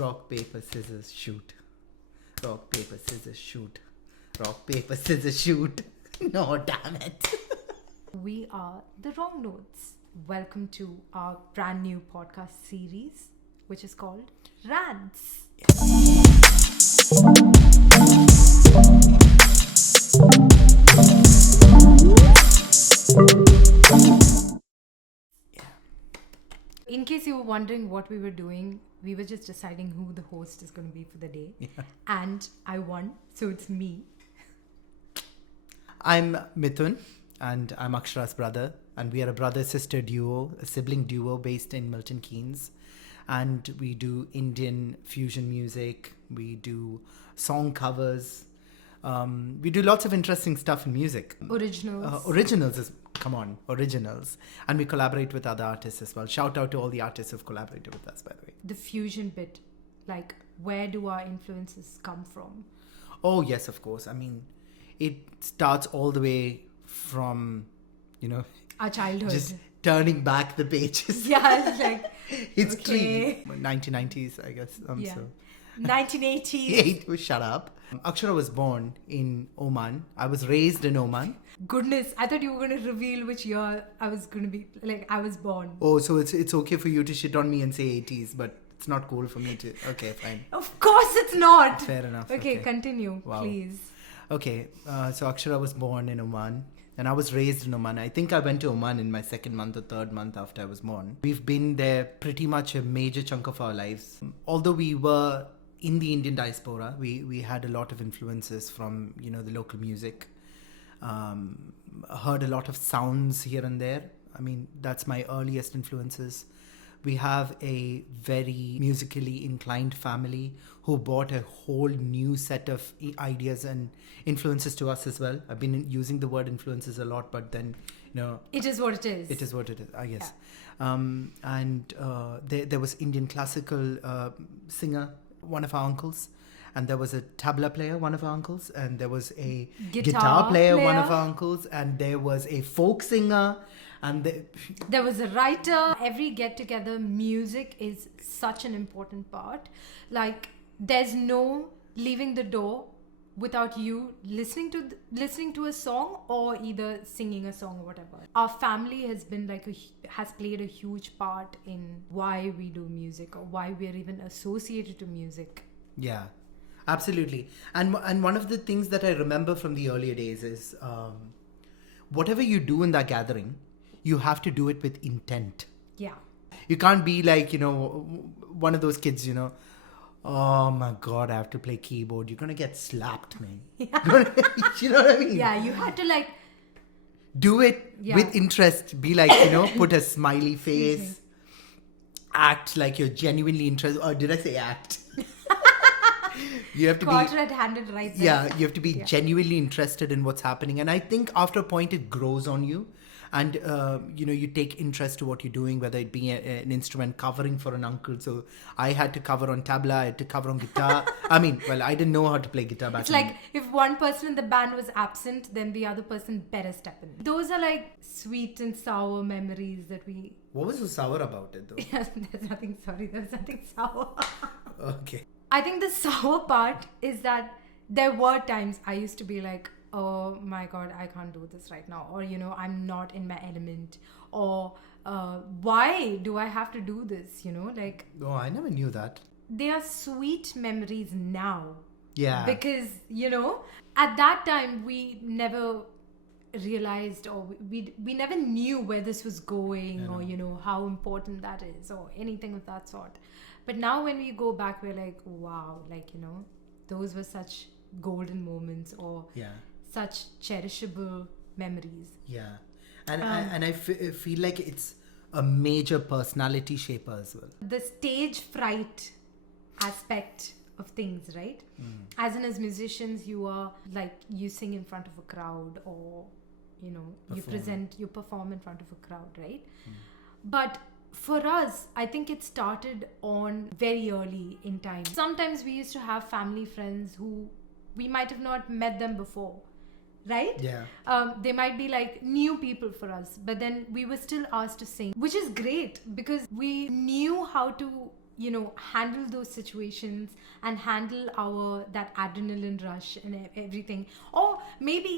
Rock, paper, scissors, shoot. Rock, paper, scissors, shoot. Rock, paper, scissors, shoot. No, damn it. We are the Wrong Notes. Welcome to our brand new podcast series, which is called Rants. In case you were wondering what we were doing, we were just deciding who the host is going to be for the day. Yeah. And I won, so it's me. I'm Mithun, and I'm Akshara's brother, and we are a brother-sister duo, a sibling duo based in Milton Keynes, and we do Indian fusion music, we do song covers, we do lots of interesting stuff in music. Originals. Originals. And we collaborate with other artists as well. Shout out to all the artists who've collaborated with us, by the way. The fusion bit, like where do our influences come from? Oh, yes, of course. I mean, it starts all the way from, Our childhood. just turning back the pages. Yeah, it's like, It's okay. clean. 1990s, I guess. Yeah. So 1980s. Shut up. Akshara was born in Oman. I was raised in Oman. Goodness, I thought you were going to reveal which year I was going to be, I was born. Oh, so it's okay for you to shit on me and say 80s, but it's not cool for me to... Okay, fine. Of course it's not. Fair enough. Okay, continue, Wow. please. Okay, so Akshara was born in Oman and I was raised in Oman. I think I went to Oman in my second month or third month after I was born. We've been there pretty much a major chunk of our lives. Although we were in the Indian diaspora, we had a lot of influences from, the local music. Heard a lot of sounds here and there. I mean, that's my earliest influences. We have a very musically inclined family who brought a whole new set of ideas and influences to us as well. I've been using the word influences a lot, but then, It is what it is. it is what it is, I guess. There was Indian classical singer, one of our uncles, and there was a tabla player, one of our uncles, and there was a guitar player, one of our uncles, and there was a folk singer, and there was a writer. Every get-together, music is such an important part. Like, there's no leaving the door without you listening to a song or either singing a song or whatever. Our family has been has played a huge part in why we do music or why we are even associated to music. Yeah, absolutely. And one of the things that I remember from the earlier days is whatever you do in that gathering, you have to do it with intent. Yeah. You can't be like, one of those kids, oh my God, I have to play keyboard. You're going to get slapped, man. Yeah. You know what I mean? Yeah, you had to do it with interest. Be like, put a smiley face. Act like you're genuinely interested. Or did I say act? You have to caught red-handed right there. Yeah, you have to be genuinely interested in what's happening. And I think after a point, it grows on you. And, you take interest to what you're doing, whether it be an instrument covering for an uncle. So I had to cover on tabla, I had to cover on guitar. I didn't know how to play guitar back then. It's like if one person in the band was absent, then the other person better step in. Those are like sweet and sour memories that we... What was so sour about it, though? There's nothing sour. Okay. I think the sour part is that there were times I used to be like, oh my God, I can't do this right now. Or, I'm not in my element. Or why do I have to do this? Oh, I never knew that. They are sweet memories now. Yeah. Because, at that time, we never realized or we never knew where this was going or, how important that is or anything of that sort. But now when we go back, we're like, wow, those were such golden moments or such cherishable memories. Yeah. And I feel like it's a major personality shaper as well. The stage fright aspect of things, right? As in, as musicians, you sing in front of a crowd or, you perform in front of a crowd, right? But for us, I think it started on very early in time. Sometimes we used to have family friends who we might have not met them before, right? Yeah. They might be like new people for us, but then we were still asked to sing, which is great because we knew how to handle those situations and handle that adrenaline rush and everything. Or maybe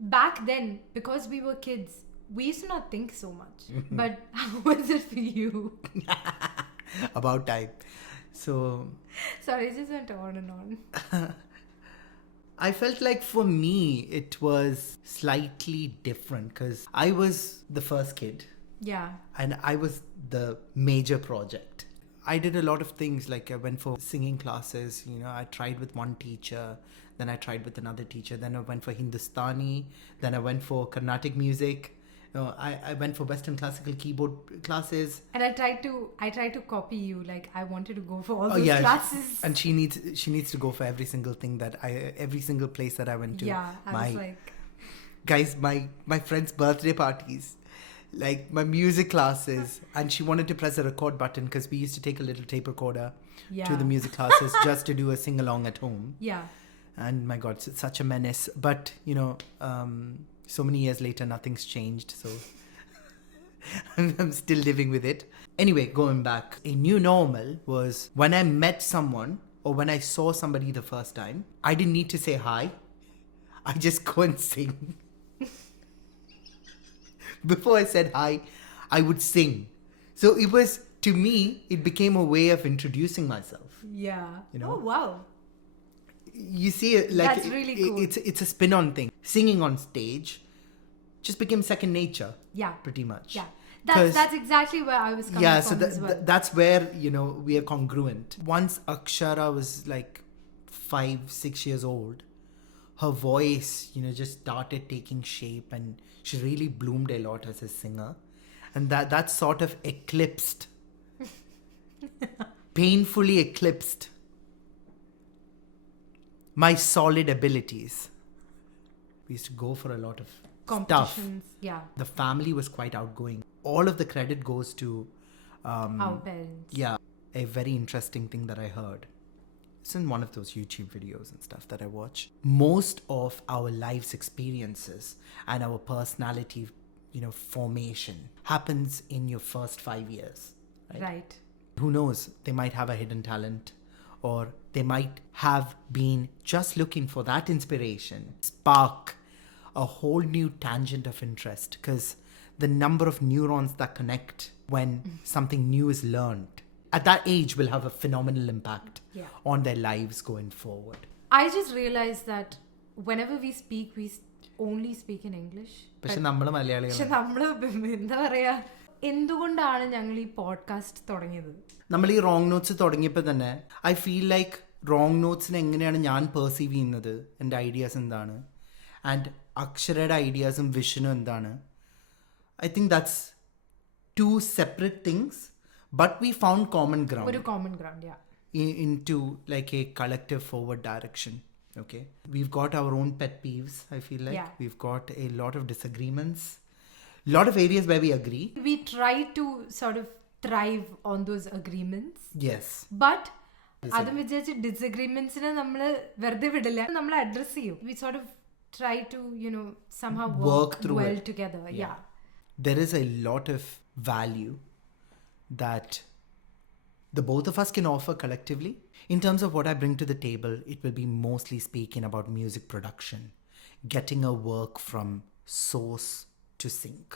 back then, because we were kids, we used to not think so much. But how was it for you? About time. So Sorry, it just went on and on. I felt like for me it was slightly different because I was the first kid. Yeah. And I was the major project. I did a lot of things, like I went for singing classes, I tried with one teacher, then I tried with another teacher, then I went for Hindustani, then I went for Carnatic music. I went for Western classical keyboard classes. And I tried to copy you. Like, I wanted to go for all those classes. And she needs to go for every single thing every single place that I went to. Yeah, I was like, guys, my friends' birthday parties, like my music classes, and she wanted to press a record button because we used to take a little tape recorder to the music classes just to do a sing along at home. Yeah. And my God, it's such a menace. But so many years later, nothing's changed. So I'm still living with it. Anyway, going back, a new normal was when I met someone or when I saw somebody the first time, I didn't need to say hi. I just go and sing. Before I said hi, I would sing. So it was, to me, it became a way of introducing myself. Yeah. Oh, wow. You see, like, that's really cool. It's a spin-on thing. Singing on stage just became second nature. Yeah. Pretty much. Yeah. That's exactly where I was coming from as well. That's where, we are congruent. Once Akshara was like 5-6 years old, her voice, just started taking shape and she really bloomed a lot as a singer. And that sort of eclipsed, painfully eclipsed my solid abilities. We used to go for a lot of competitions. Stuff. Yeah. The family was quite outgoing. All of the credit goes to our parents. Yeah, a very interesting thing that I heard. It's in one of those YouTube videos and stuff that I watch. Most of our life's experiences and our personality, formation happens in your first 5 years. Right. Who knows? They might have a hidden talent, or they might have been just looking for that inspiration, spark a whole new tangent of interest, because the number of neurons that connect when something new is learned at that age will have a phenomenal impact on their lives going forward. I just realized that whenever we speak, we only speak in English. പക്ഷെ നമ്മൾ നമ്മള് എന്താ പറയാ, എന്തുകൊണ്ടാണ് ഞങ്ങൾ ഈ podcast തുടങ്ങിയത്? നമ്മൾ ഈ റോങ് നോട്ട്സ് തുടങ്ങിയപ്പോൾ തന്നെ ഐ ഫീൽ ലൈക്ക് റോങ് നോട്ട്സിനെ എങ്ങനെയാണ് ഞാൻ പെർസീവ് ചെയ്യുന്നത്, എൻ്റെ ഐഡിയാസ് എന്താണ്, ആൻഡ് അക്ഷരയുടെ ഐഡിയാസും വിഷനും എന്താണ്. I think that's two separate things, but we found common ground. ഒരു common ground, into like a collective forward direction. Okay, we've got our own pet peeves. I feel like we've got a lot of disagreements, lot of areas where we agree. We try to sort of thrive on those agreements. Yes, but അത് വിചാരിച്ച് ഡിസഗ്രിമെന്റ്സിനെ നമ്മൾ വെറുതെ വിടില്ല, നമ്മൾ address ചെയ്യും. We sort of try to somehow work through well it together. Yeah, there is a lot of value that the both of us can offer collectively. In terms of what I bring to the table, it will be mostly speaking about music production, getting a work from source to sync,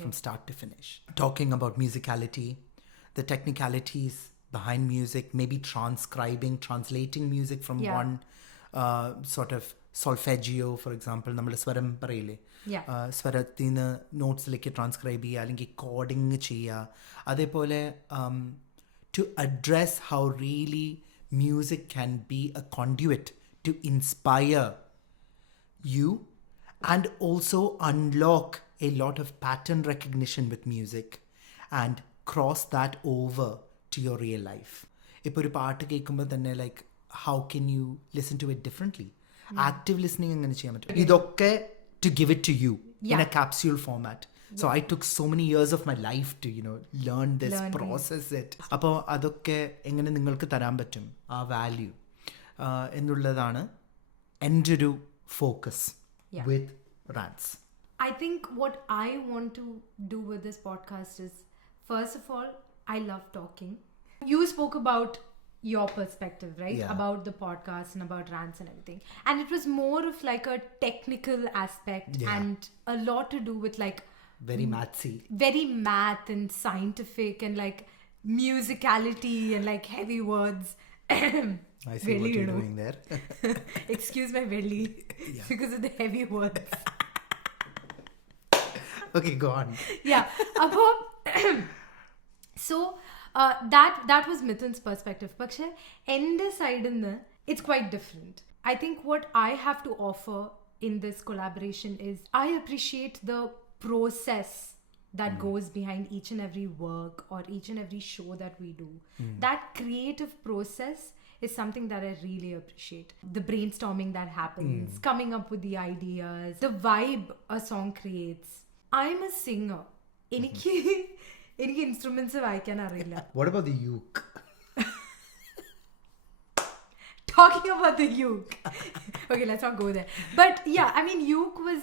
from start to finish. Talking about musicality, the technicalities behind music, maybe translating music from one sort of solfeggio, for example. നമ്മൾ സ്വരം പറയില്ലേ, സ്വരത്തിൽ നിന്ന് നോട്ട്സിലേക്ക് transcribe ചെയ്യുക, അല്ലെങ്കിൽ coding ചെയ്യുക. അതേപോലെ to address how really music can be a conduit to inspire you and also unlock a lot of pattern recognition with music and cross that over to your real life. ഇപ്പോൾ ഒരു പാട്ട് കേൾക്കുമ്പോൾ തന്നെ like how can you listen to it differently? Active listening എങ്ങനെ ചെയ്യാൻ പറ്റും? ഇതൊക്കെ to give it to you in a capsule format. So I took so many years of my life to learn this, process it. അപ്പോൾ അതൊക്കെ എങ്ങനെ നിങ്ങൾക്ക് തരാൻ പറ്റും ആ വാല്യൂ എന്നുള്ളതാണ് എൻ്റെ ഒരു ഫോക്കസ് വിത്ത് റാൻസ്. I think what I want to do with this podcast is, first of all, I love talking. You spoke about your perspective, right? Yeah. About the podcast and about rants and everything. And it was more of like a technical aspect and a lot to do with like Very mathsy. very math and scientific and like musicality and like heavy words. I see what you're doing there. Excuse my belly. It's because of the heavy words. Okay, go on. Yeah. So that was Mithun's perspective. But ende side it's quite different. I think what I have to offer in this collaboration is I appreciate the process that goes behind each and every work or each and every show that we do. That creative process is something that I really appreciate. The brainstorming that happens, coming up with the ideas, the vibe a song creates. I'm a singer. എനിക്ക് instruments വായിക്കാൻ അറിയില്ല. What about the uke? Talking about the uke. Okay, let's not go there. But yeah, I mean, uke was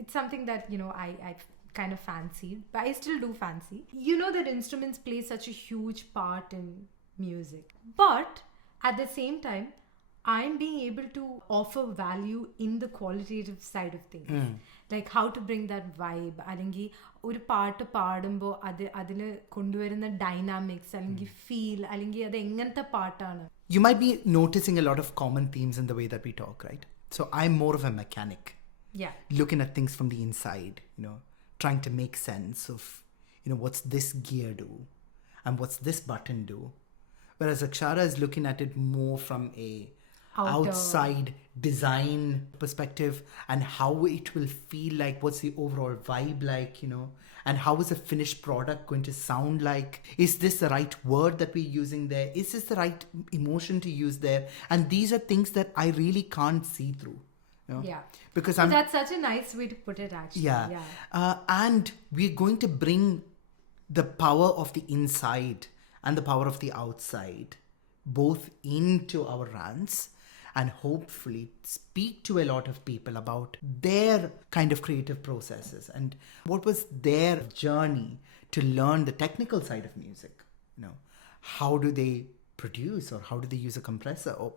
it's something that, you know, I kind of fancied, but I still do fancy. You know that instruments play such a huge part in music, but at the same time I'm being able to offer value in the qualitative side of things. Like how to bring that vibe, അല്ലെങ്കിൽ ഒരു പാട്ട് പാടുമ്പോൾ അതിൽ കൊണ്ടുവരുന്ന dynamics അല്ലെങ്കിൽ feel അല്ലെങ്കിൽ അത് എങ്ങനത്തെ പാട്ടാണ്. You might be noticing a lot of common themes in the way that we talk, right? So I'm more of a mechanic. Yeah. Looking at things from the inside, you know, trying to make sense of, you know, what's this gear do and what's this button do. Whereas Akshara is looking at it more from a outside design perspective and how it will feel like, what's the overall vibe like, you know, and how is a finished product going to sound like? Is this the right word that we're using there? Is this the right emotion to use there? And these are things that I really can't see through. You know? Yeah. Because So that's such a nice way to put it, actually. Yeah. And we're going to bring the power of the inside and the power of the outside both into our rants and hopefully speak to a lot of people about their kind of creative processes and what was their journey to learn the technical side of music. You know, how do they produce, or how do they use a compressor, or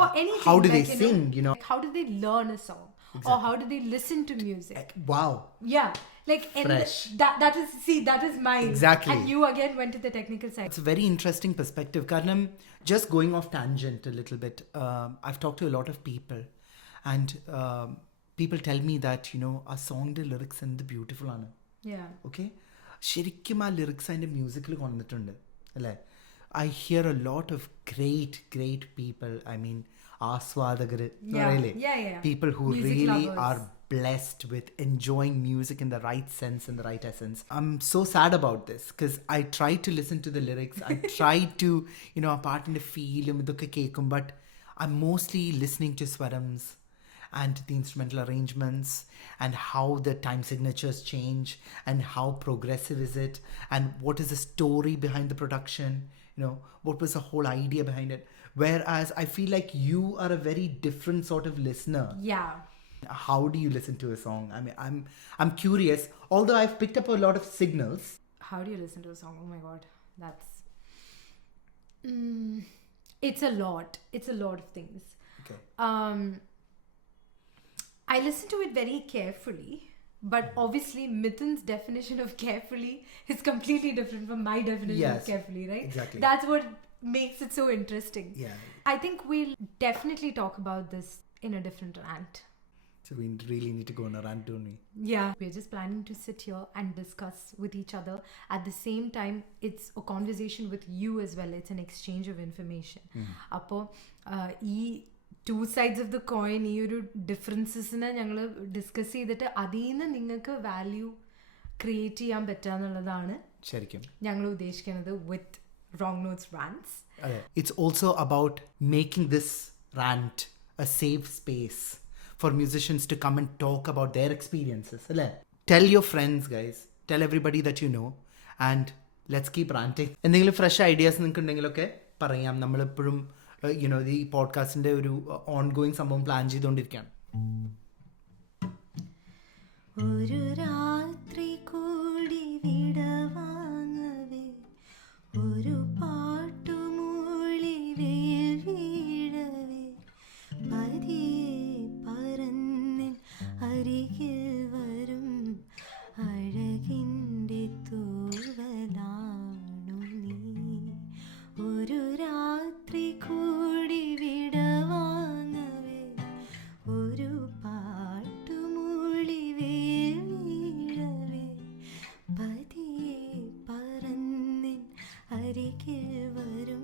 or anything. How do like, they sing? You know, like how do they learn a song, or how do they listen to music? Wow. Yeah, like Fresh. that is mine. Exactly. And you again went to the technical side. It's a very interesting perspective. Karnam, just going off tangent a little bit, I've talked to a lot of people, and people tell me that, you know, a song the lyrics and the beautiful ആണ്. Yeah. Okay? ശരിക്കും ആ lyrics അതിൻ്റെ മ്യൂസിക്കിൽ കൊണ്ടിട്ടുണ്ട് അല്ലേ? I hear a lot of great people, I mean, ആസ്വാദകർ പറയില്ലേ? People who Music really lovers. are blessed with enjoying music in the right sense and the right essence. I'm so sad about this because I try to listen to the lyrics. I try to, you know, a part in the feel idokke kekkum, but I'm mostly listening to swarams and the instrumental arrangements and how the time signatures change and how progressive is it and what is the story behind the production, you know, what was the whole idea behind it. Whereas I feel like you are a very different sort of listener. Yeah. How do you listen to a song? I mean, I'm curious. Although I've picked up a lot of signals. How do you listen to a song? Oh my god, that's it's a lot. It's a lot of things. Okay. I listen to it very carefully, but obviously Mithun's definition of carefully is completely different from my definition of carefully, right? Exactly. That's what makes it so interesting. Yeah. I think we'll definitely talk about this in a different rant. So we really need to go on a rant, don't we? Yeah. We're just planning to sit here and discuss with each other. At the same time, it's a conversation with you as well. It's an exchange of information. അപ്പോൾ ഈ two sides of the coin ഈ ഒരു ഡിഫറൻസസിനെ ഞങ്ങൾ discuss ചെയ്തിട്ട് അതിൽ നിന്ന് നിങ്ങൾക്ക് value create ചെയ്യാൻ പറ്റുക എന്നുള്ളതാണ് ശരിക്കും ഞങ്ങൾ ഉദ്ദേശിക്കുന്നത് വിത്ത് WrongNotes WraNts. It's also about making this rant a safe space for musicians to come and talk about their experiences. Tell your friends, guys. Tell everybody that you know. And let's keep ranting. എന്തെങ്കിലും fresh ideas നിങ്ങൾക്ക് ഉണ്ടെങ്കിലൊക്കെ പറയാം. നമ്മളെപ്പോഴും you know ഈ പോഡ്കാസ്റ്റിൻ്റെ ഒരു ongoing സംഭവം plan ചെയ്തുകൊണ്ടിരിക്കുകയാണ്. ഒരു രാത്രി കൂടി വിടവാങ്ങവേ ഒരു അരികിൽ വരും